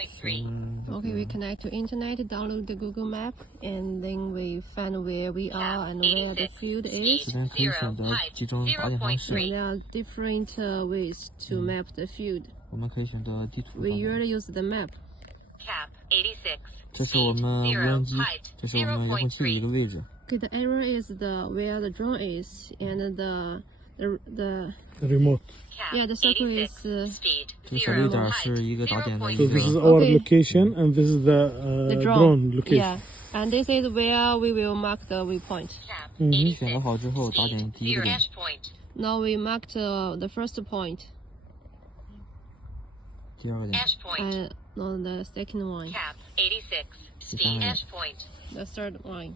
Okay, we connect to internet, download the Google Map, and then we find where we are and where the field is. 这边可以选择集中打点方式。 There are different ways to map the field. 我们可以选择地图。 We usually use the map. 这是我们无人机，这是我们遥控器的一个位置。 Okay, the arrow is where the drone is, and the remote. Yeah, the circle is. 这小绿点是一个打点的一 So 个。 this is our location, and this is the drone location. Yeah, and this is where we will mark the waypoint. 选择好之后，打点第一个点。 Now we marked the first point. 第二个点。 No, the second one. 第三个点。 The third one.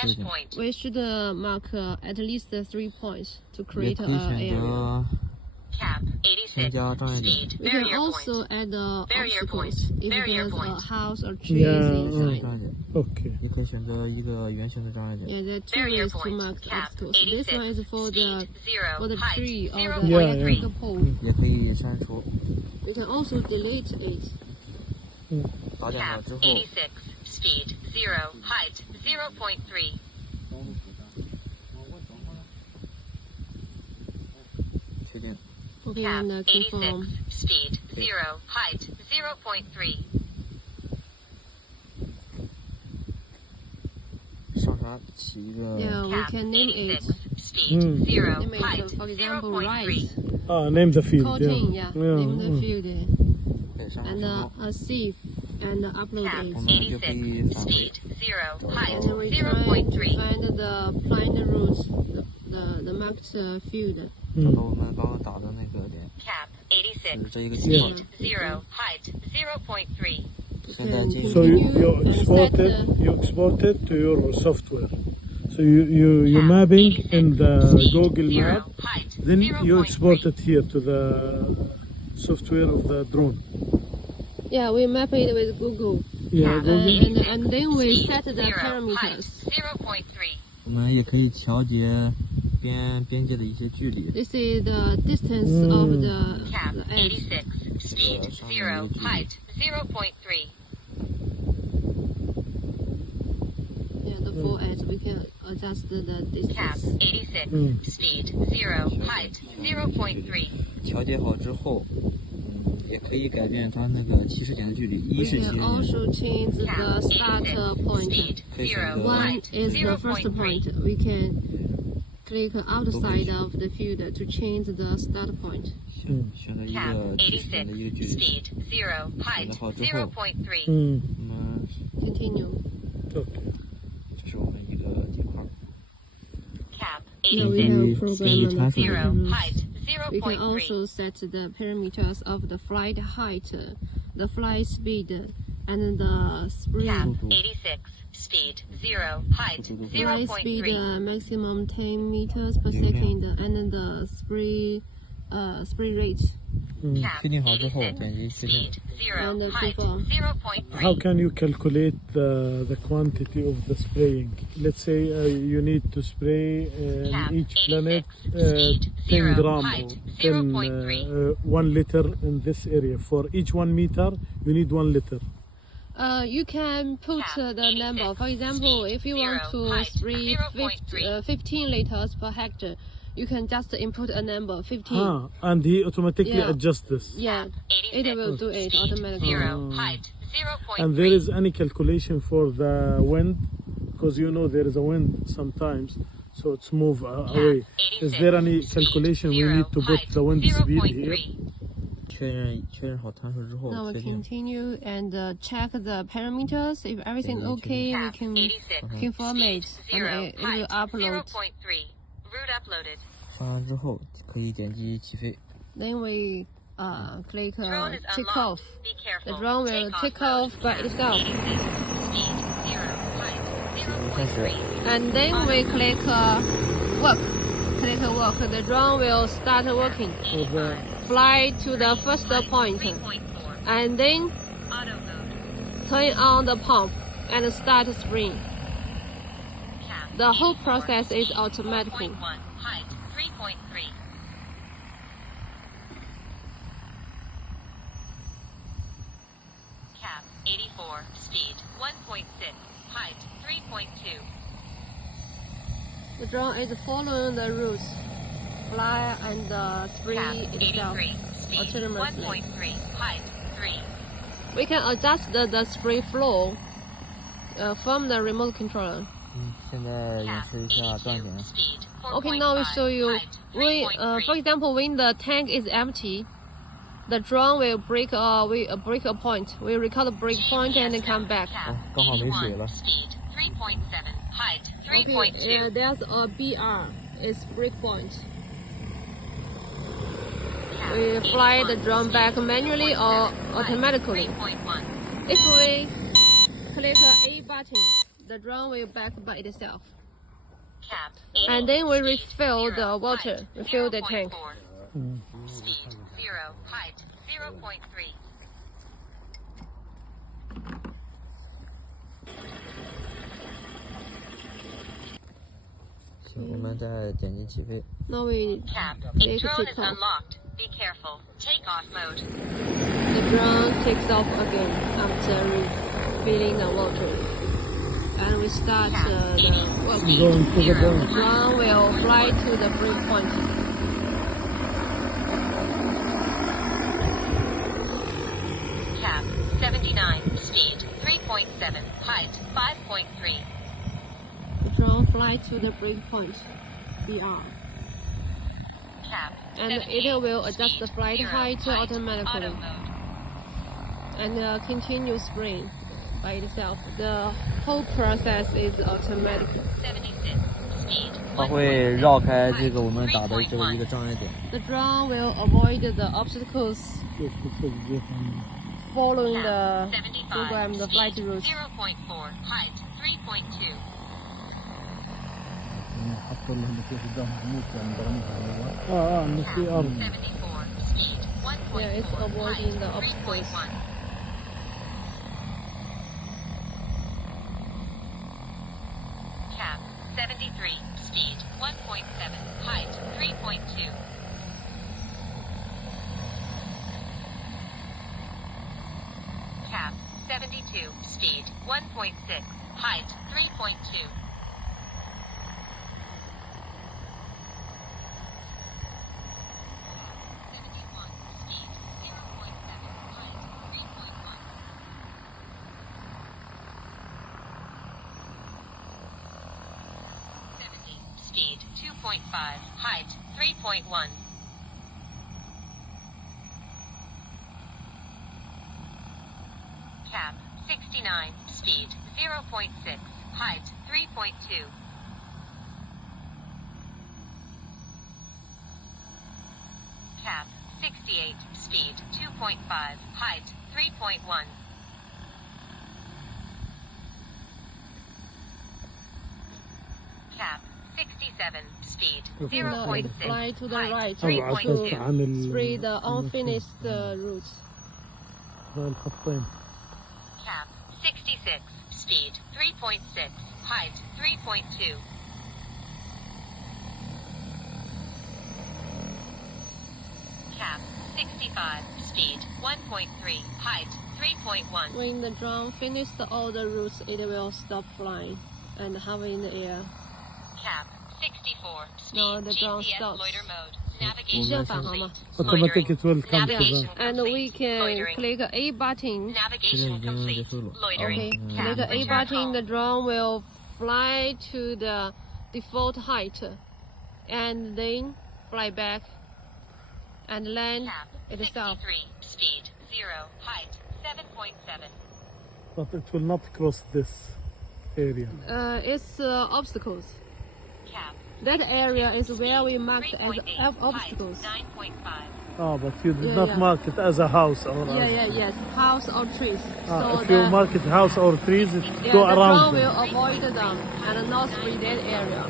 这个点。 We should mark at least 3 points to 也 create 可以 an 选 area. 择添加障碍点。 We can also add obstacles if there's a house or trees Yeah. inside. 障碍点。 Okay. 也可以选择一个圆形的障碍点。 Yeah, there are 2 ways to mark the obstacles. This one is for the tree or the Yeah, electrical pole. 也可以删除。 We can also delete it. 打点好之后， 确定。 Okay, and confirm. 上啥起一个 Yeah, we can name it. Mm. Name it, for example, rice. Name the field. Cotton, Yeah. yeah. Name the field. 给上 And 之后， a sieve and upload 我 it. 们就可以返回。 And then we try to find the planned route, the marked field. 找到我们刚刚打的那个点，是这一个计划。现在进 So 入 you export it to your software. So you mapping in the Google Map, then you export it here to the software of the drone. Yeah, we map it with Google. Yeah, Google. And then we set the parameters. 我们也可以调节边界的一些距离。 This is the distance of the edge. 上面一个距离。 Yeah, the full edge. We can adjust the distance. 调节好之后，也可以改变它那个起始点的距离。一 We 是起始 can 点， also change the start point. 可以选择 One is the first point. We can click outside of the field to change the start point. 选择一个起始点的一个距离。选择好之后， Mm. 我们 Continue. Okay. 这是我们一个地块。 Now we have program on the Zero route. We can also set the parameters of the flight height, the flight speed, and the spring. Flight speed maximum 10 meters per second, and the spring rate. 确定好之后，点击确定。 And confirm. How can you calculate the quantity of the spraying? Let's say you need to spray in each planet 10 gram or 1 liter in this area. For each 1 meter, you need 1 liter. You can put the number. For example, if you want to spray 15 liters per hectare, you can just input a number 15. And he automatically Yeah. adjusts this. Yeah, it will do it automatically. And there is any calculation for the wind? Because you know there is a wind sometimes, so it's move away. Is there any calculation we need to put the wind speed here? 确认好参数之后， Now we 确定。 continue and check the parameters. If everything okay, we can confirm it and it will upload. 发完之后，可以点击起飞。 Then we click take off. The drone will take off by itself. 开始。 And then we click work. Click work. The drone will start working. Fly to the first point. And then turn on the pump and start spraying. The whole process is automatic. 84, speed 1.6, height 3.2. The drone is following the routes, fly and spray Cap itself 83, speed autonomously. 1.3, height 3. We can adjust the spray flow from the remote controller. 现在演 Cap 示一下断 82, 点。 speed Okay, now we 4.5, show you. height We, 3.3. for example, when the tank is empty, the drone will break a point. We record the break point and then come back. Cap 刚好没水 81, 了。 speed 3.7, height Okay, 3.2. there's a BR. It's break point. Cap We fly the 81, drone back speed manually 3.7, or height automatically. 3.1. If we click A button, the drone will back by itself. Cap And then we 80, refill speed the 0, water, height refill the tank. 0.4. Speed 0, height 0.3.行，我们再点击起飞。 Now we Cap, a click drone take is off. unlocked. Be careful. Take off mode. The drone takes off again after refilling the water. And we start the work. Going to the The point. drone will fly to the break point. Cap 79, speed 3.7, height 5.3. The drone fly to the break point, BR. Cap And 78, it will adjust the speed flight 0, height automatically. auto mode. And continue spraying by itself. The whole process is automatic. 76, speed 它会绕开这个我们打的这个一个障碍点。 The drone will avoid the obstacles following the program, the flight route. 0.4, height 3.2. في أرض 74, speed 1.4, Yeah, it's avoiding the height obstacles. 3.1. Cap 73, speed 1.7, height 3.2. Cap 72, speed 1.6, height 3.2. Speed 0.7, height 3.1. Speed 2.5, height 3.1. Cap 69, speed 0.6, height 3.2. Cap 68, speed 2.5, height 3.1. Cap 67, speed Now it 0.6, fly to the height right أبعد 3.2. عن spray the unfinished routes. الخطين. Cap 66, speed 3.6, height 3.2. Cap 65, speed 1.3, height 3.1. When the drone finishes all the routes, it will stop flying and hover in the air. Cap 64, speed No, the drone GPS stops. loiter mode. 一 Navigation 正返航嘛。 Automatic it will come to Navigation the And we complete. can Loitering. click A button. Navigation complete. Loitering. Okay, Cap click A return button. home. The drone will fly to the default height, and then fly back and land Cap itself. 63, speed 0, height 7.7. but it will not cross this area. It's obstacles. Cap That area is where we marked as 3.8, obstacles. height 9.5. But you did Yeah, not yeah. mark it as a house or Yes. House or trees. So if you the, mark it house or trees, it yeah, go the around drone them. will avoid them and not spray that area.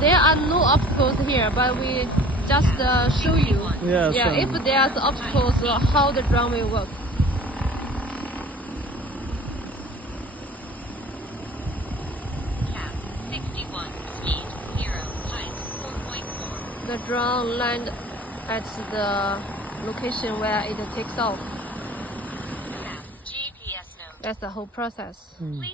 There are no obstacles here, but we just show you. Yes, Yeah, if there's obstacles, how the drone will work. Cap 61, speed 0, height 4.4. The drone land at the location where it takes off. That's the whole process.